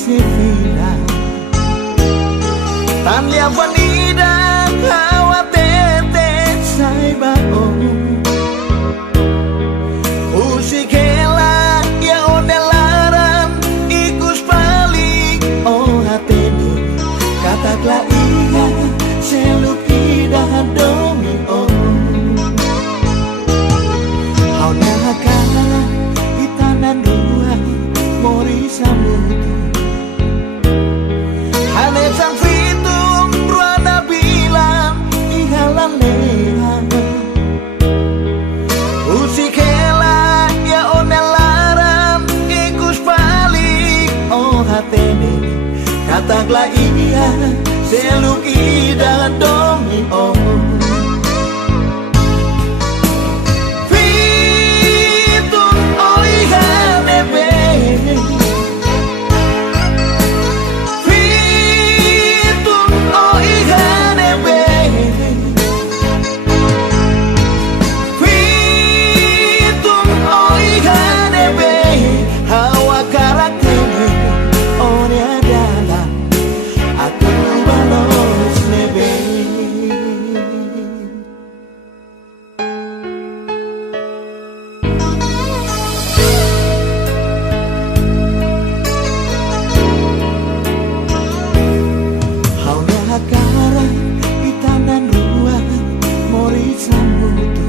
se vida tan lia vanida hawa tete sai bao usikela ya onelaran ikus balik oh hateni kataklah iya seluk idah domi oh hau nakala itanan dua mori samutu hane sang fitung ruana bilang ihalan leha usikela ya onelaran ikus balik oh hatene kataklah iya seluk idah domi oh fitun oh ihane be fitun oh ihane be fitun oh ihane be hawa karakene one adalah aku balos nebe hau nakara itanan ruang mori sambutu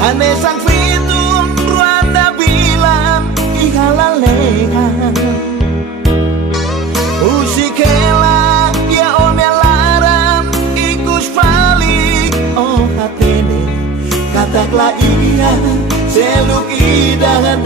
hane sang fitun ruanda bilang ihalalehan usikela ya onelaran ikus balik oh hatene kataklah iya seluk idah